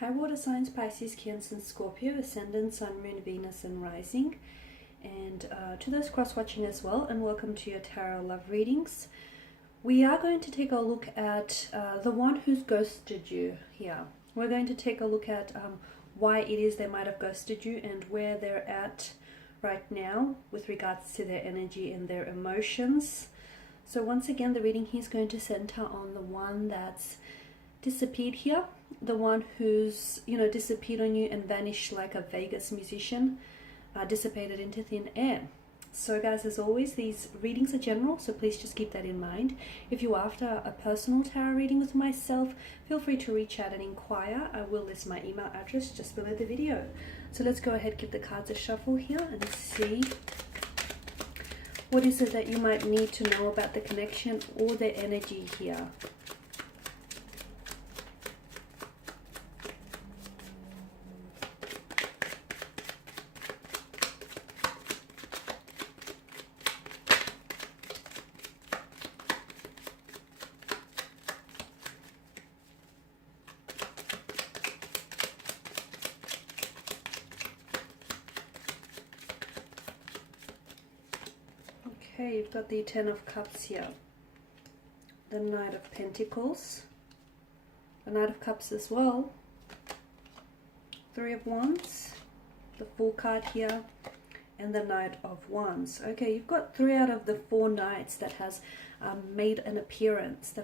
High water signs, Pisces, Cancer, and Scorpio, Ascendant, Sun, Moon, Venus, and Rising. And to those cross-watching as well, and welcome to your Tarot Love Readings. We are going to take a look at the one who's ghosted you here. We're going to take a look at why it is they might have ghosted you and where they're at right now with regards to their energy and their emotions. So once again, the reading here is going to center on the one that's disappeared here, the one who's disappeared on you and vanished like a Vegas musician, dissipated into thin air. So guys, as always, these readings are general, so please just keep that in mind. If you're after a personal tarot reading with myself, feel free to reach out and inquire. I will list my email address just below the video. So let's go ahead, give the cards a shuffle here and see what is it that you might need to know about the connection or their energy here. Okay, you've got the Ten of Cups here, the Knight of Pentacles, the Knight of Cups as well, Three of Wands, the Fool card here, and the Knight of Wands. Okay, you've got 3 out of the 4 knights that has made an appearance,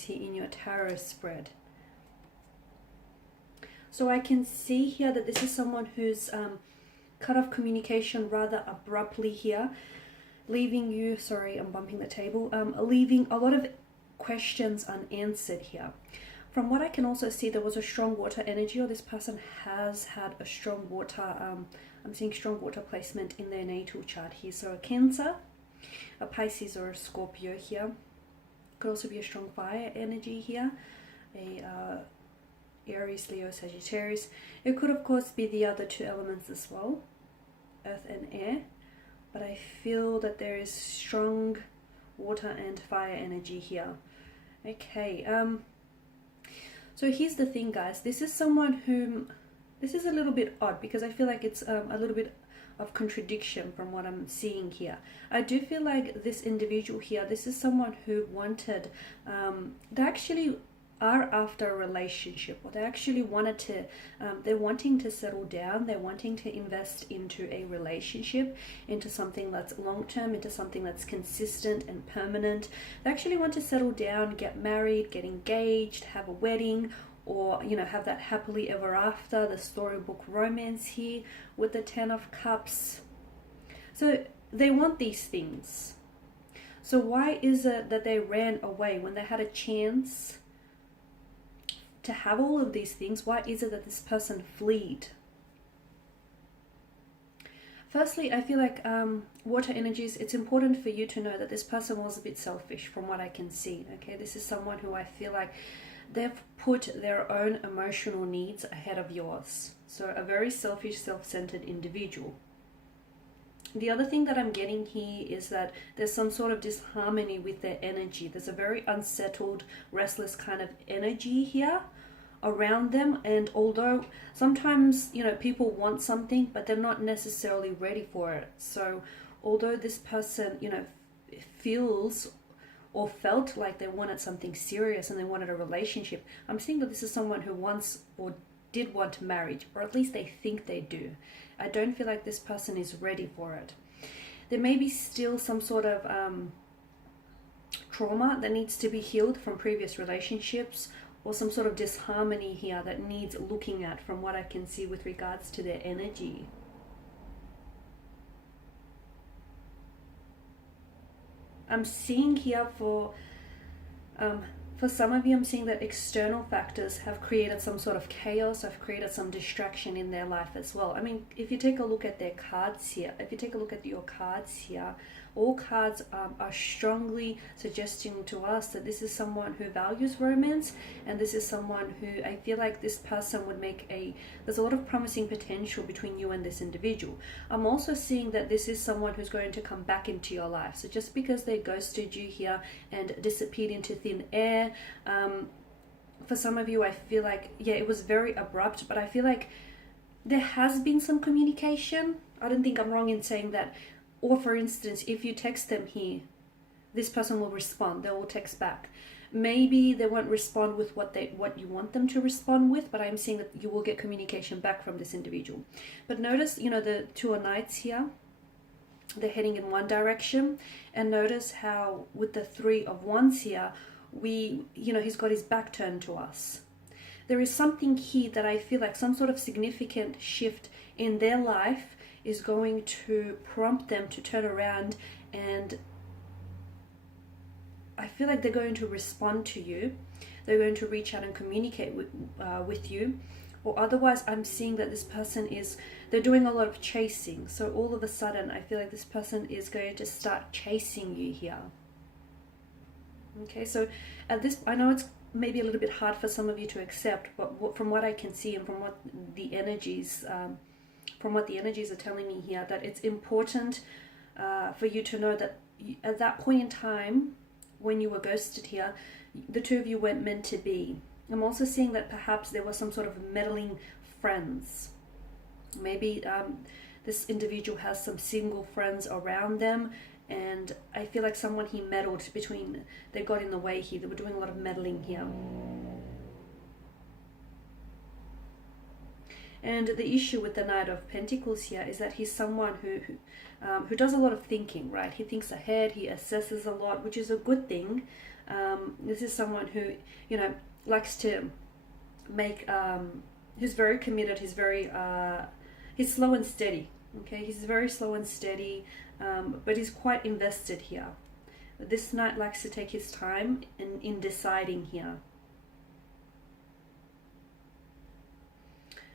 here in your tarot spread. So I can see here that this is someone who's cut off communication rather abruptly here, leaving you, sorry, I'm bumping the table, leaving a lot of questions unanswered here. From what I can also see, there was a strong water energy, or this person has had a strong water, I'm seeing strong water placement in their natal chart here. So a Cancer, a Pisces, or a Scorpio here. Could also be a strong fire energy here, a Aries, Leo, Sagittarius. It could of course be the other 2 elements as well, earth and air. But I feel that there is strong water and fire energy here. Okay, so here's the thing, guys. This is someone whom, this is a little bit odd because I feel like it's a little bit of contradiction from what I'm seeing here. I do feel like this individual here, this is someone who wanted, they actually are after a relationship, or they actually wanted to, they're wanting to settle down, they're wanting to invest into a relationship, into something that's long-term, into something that's consistent and permanent. They actually want to settle down, get married, get engaged, have a wedding, or have that happily ever after, the storybook romance here with the 10 of Cups. So they want these things. So why is it that they ran away when they had a chance to have all of these things? Why is it that this person fled? Firstly, I feel like water energies, it's important for you to know that this person was a bit selfish from what I can see. Okay, this is someone who I feel like they've put their own emotional needs ahead of yours. So a very selfish, self-centered individual. The other thing that I'm getting here is that there's some sort of disharmony with their energy. There's a very unsettled, restless kind of energy here around them. And although sometimes, people want something, but they're not necessarily ready for it. So although this person, feels or felt like they wanted something serious and they wanted a relationship, I'm seeing that this is someone who wants or did want marriage, or at least they think they do. I don't feel like this person is ready for it. There may be still some sort of trauma that needs to be healed from previous relationships, or some sort of disharmony here that needs looking at from what I can see with regards to their energy. I'm seeing here for some of you, I'm seeing that external factors have created some sort of chaos, have created some distraction in their life as well. I mean, if you take a look at their cards here, if you take a look at your cards here, all cards are strongly suggesting to us that this is someone who values romance, and this is someone who I feel like this person would make there's a lot of promising potential between you and this individual. I'm also seeing that this is someone who's going to come back into your life. So just because they ghosted you here and disappeared into thin air, for some of you, I feel like, yeah, it was very abrupt, but I feel like there has been some communication. I don't think I'm wrong in saying that. Or for instance, if you text them here, this person will respond. They will text back. Maybe they won't respond with what you want them to respond with, but I'm seeing that you will get communication back from this individual. But notice, you know, the Two of Knights here, they're heading in one direction. And notice how with the Three of Wands here, he's got his back turned to us. There is something here that I feel like some sort of significant shift in their life is going to prompt them to turn around, and I feel like they're going to respond to you. They're going to reach out and communicate with you. Or otherwise, I'm seeing that this person they're doing a lot of chasing. So all of a sudden, I feel like this person is going to start chasing you here. Okay, so at this, I know it's maybe a little bit hard for some of you to accept, but from what I can see and from what the energies are telling me here, that it's important for you to know that at that point in time when you were ghosted here, the two of you weren't meant to be. I'm also seeing that perhaps there was some sort of meddling friends. Maybe this individual has some single friends around them, and I feel like someone he meddled between, they got in the way here. They were doing a lot of meddling here. And the issue with the Knight of Pentacles here is that he's someone who does a lot of thinking, right? He thinks ahead, he assesses a lot, which is a good thing. This is someone who, likes to make, who's very committed, he's slow and steady, okay? He's very slow and steady, but he's quite invested here. This Knight likes to take his time in deciding here.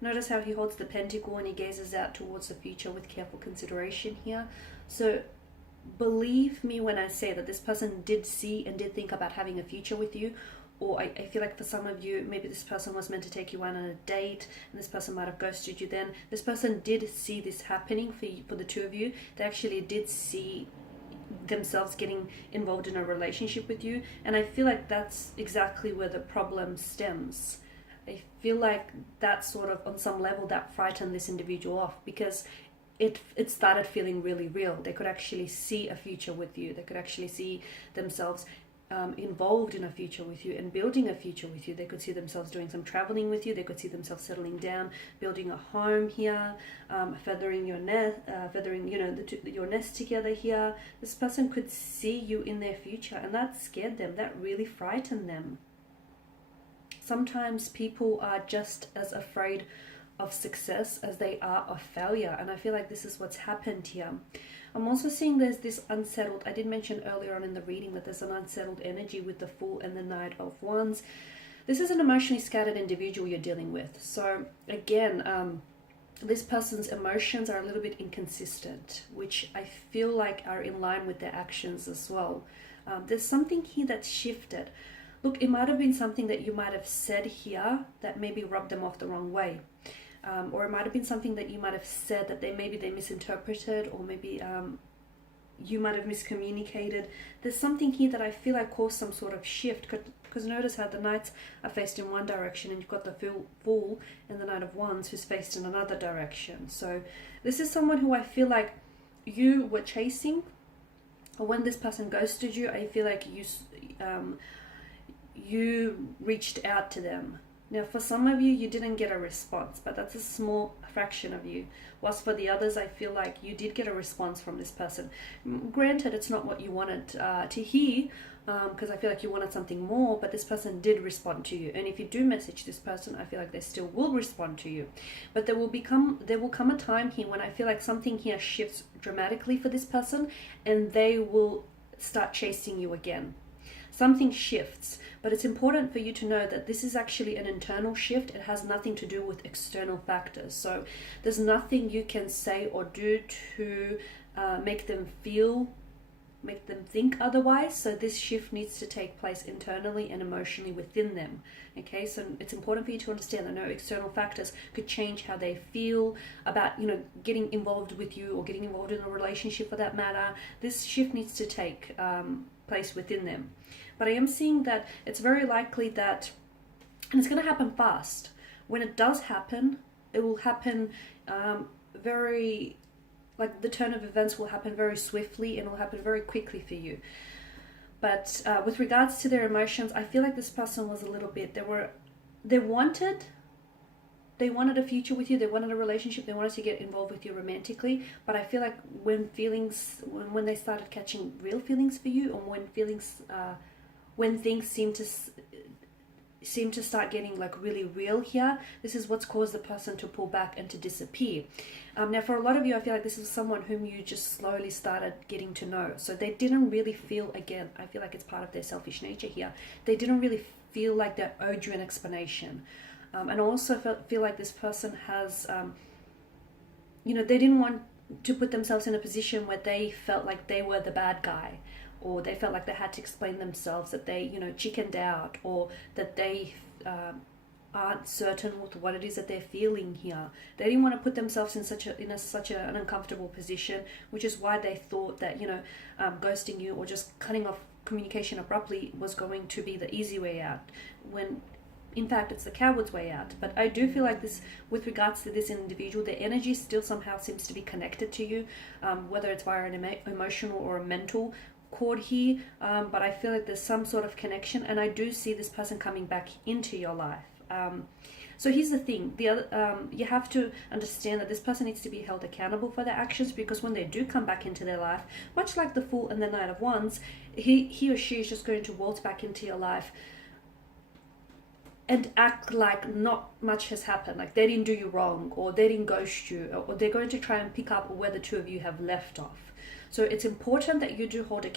Notice how he holds the pentacle and he gazes out towards the future with careful consideration here. So believe me when I say that this person did see and did think about having a future with you. Or I feel like for some of you, maybe this person was meant to take you on a date and this person might have ghosted you then. This person did see this happening for the two of you. They actually did see themselves getting involved in a relationship with you. And I feel like that's exactly where the problem stems. I feel like that sort of, on some level, that frightened this individual off, because it started feeling really real. They could actually see a future with you. They could actually see themselves involved in a future with you and building a future with you. They could see themselves doing some traveling with you. They could see themselves settling down, building a home here, feathering your nest, your nest together here. This person could see you in their future, and that scared them. That really frightened them. Sometimes people are just as afraid of success as they are of failure, and I feel like this is what's happened here. I'm also seeing there's this unsettled, I did mention earlier on in the reading that there's an unsettled energy with the Fool and the Knight of Wands. This is an emotionally scattered individual you're dealing with. So again, this person's emotions are a little bit inconsistent, which I feel like are in line with their actions as well. There's something here that's shifted. Look, it might have been something that you might have said here that maybe rubbed them off the wrong way. Or it might have been something that you might have said that they misinterpreted, or maybe you might have miscommunicated. There's something here that I feel like caused some sort of shift, because notice how the Knights are faced in one direction and you've got the Fool and the Knight of Wands who's faced in another direction. So this is someone who I feel like you were chasing, or when this person ghosted you, I feel like you reached out to them. Now, for some of you, you didn't get a response, but that's a small fraction of you. Whilst for the others, I feel like you did get a response from this person. Granted, it's not what you wanted to hear, because I feel like you wanted something more, but this person did respond to you. And if you do message this person, I feel like they still will respond to you. But there will come a time here when I feel like something here shifts dramatically for this person, and they will start chasing you again. Something shifts, but it's important for you to know that this is actually an internal shift. It has nothing to do with external factors. So there's nothing you can say or do to make them think otherwise. So this shift needs to take place internally and emotionally within them. Okay, so it's important for you to understand that no external factors could change how they feel about, getting involved with you or getting involved in a relationship for that matter. This shift needs to take place within them. But I am seeing that it's very likely that And it's going to happen fast. When it does happen, it will happen very, like the turn of events will happen very swiftly and will happen very quickly for you. But with regards to their emotions, I feel like this person was a little bit, they wanted a future with you, they wanted a relationship, they wanted to get involved with you romantically, but I feel like when they started catching real feelings for you, or when things seem to start getting like really real here, this is what's caused the person to pull back and to disappear. Now for a lot of you, I feel like this is someone whom you just slowly started getting to know, so they didn't really feel, again, I feel like it's part of their selfish nature here, they didn't really feel like they owed you an explanation. And also feel like this person has, they didn't want to put themselves in a position where they felt like they were the bad guy, or they felt like they had to explain themselves, that they, chickened out, or that they aren't certain with what it is that they're feeling here. They didn't want to put themselves in such an uncomfortable position, which is why they thought that, ghosting you or just cutting off communication abruptly was going to be the easy way out, when in fact it's the coward's way out. But I do feel like this, with regards to this individual, their energy still somehow seems to be connected to you, whether it's via an emotional or a mental cord here, but I feel like there's some sort of connection, and I do see this person coming back into your life. So here's the thing, you have to understand that this person needs to be held accountable for their actions, because when they do come back into their life, much like the Fool and the Knight of Wands, he or she is just going to waltz back into your life and act like not much has happened, like they didn't do you wrong, or they didn't ghost you, or they're going to try and pick up where the two of you have left off. So it's important that you do hold them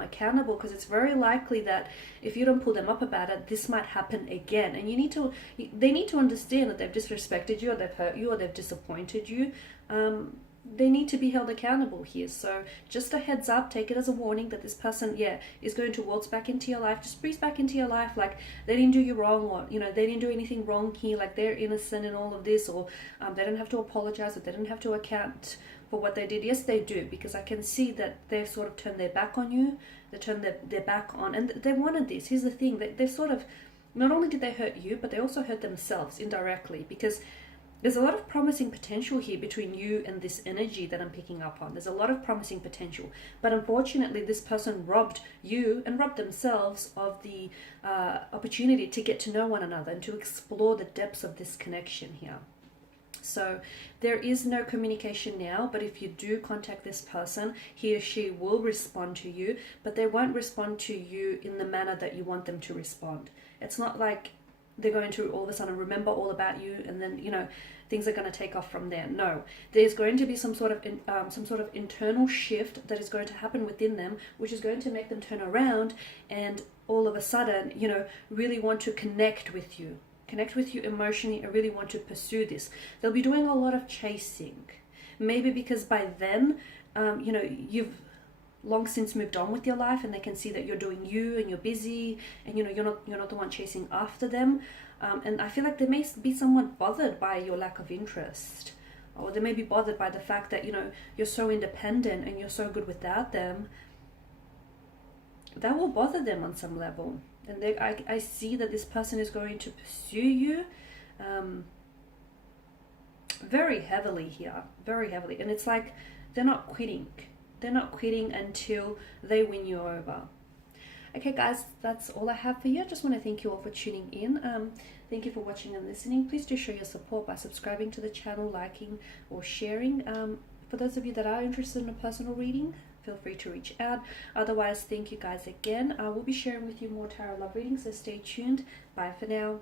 accountable, because it's very likely that if you don't pull them up about it, this might happen again. And they need to understand that they've disrespected you, or they've hurt you, or they've disappointed you. They need to be held accountable here. So just a heads up, take it as a warning that this person, is going to waltz back into your life, just breeze back into your life like they didn't do you wrong, or, they didn't do anything wrong here, like they're innocent in all of this, or they don't have to apologize, or they don't have to account for what they did. Yes, they do, because I can see that they've sort of turned their back on you, they turned their back on, and they wanted this. Here's the thing, they've sort of, not only did they hurt you, but they also hurt themselves indirectly, because there's a lot of promising potential here between you and this energy that I'm picking up on. There's a lot of promising potential, but unfortunately this person robbed you and robbed themselves of the opportunity to get to know one another and to explore the depths of this connection here. So there is no communication now, but if you do contact this person, he or she will respond to you, but they won't respond to you in the manner that you want them to respond. It's not like they're going to all of a sudden remember all about you, and then things are going to take off from there. No, there's going to be some sort of internal shift that is going to happen within them, which is going to make them turn around and all of a sudden really want to connect with you emotionally, and really want to pursue this. They'll be doing a lot of chasing, maybe because by then you've long since moved on with your life, and they can see that you're doing you and you're busy, and you're not the one chasing after them, and I feel like they may be somewhat bothered by your lack of interest, or they may be bothered by the fact that you're so independent and you're so good without them. That will bother them on some level, and I see that this person is going to pursue you very heavily here, very heavily, and it's like they're not quitting until they win you over. Okay guys, that's all I have for you. I just want to thank you all for tuning in. Thank you for watching and listening. Please do show your support by subscribing to the channel, liking or sharing. For those of you that are interested in a personal reading, feel free to reach out. Otherwise, thank you guys again. I will be sharing with you more tarot love readings, so stay tuned. Bye for now.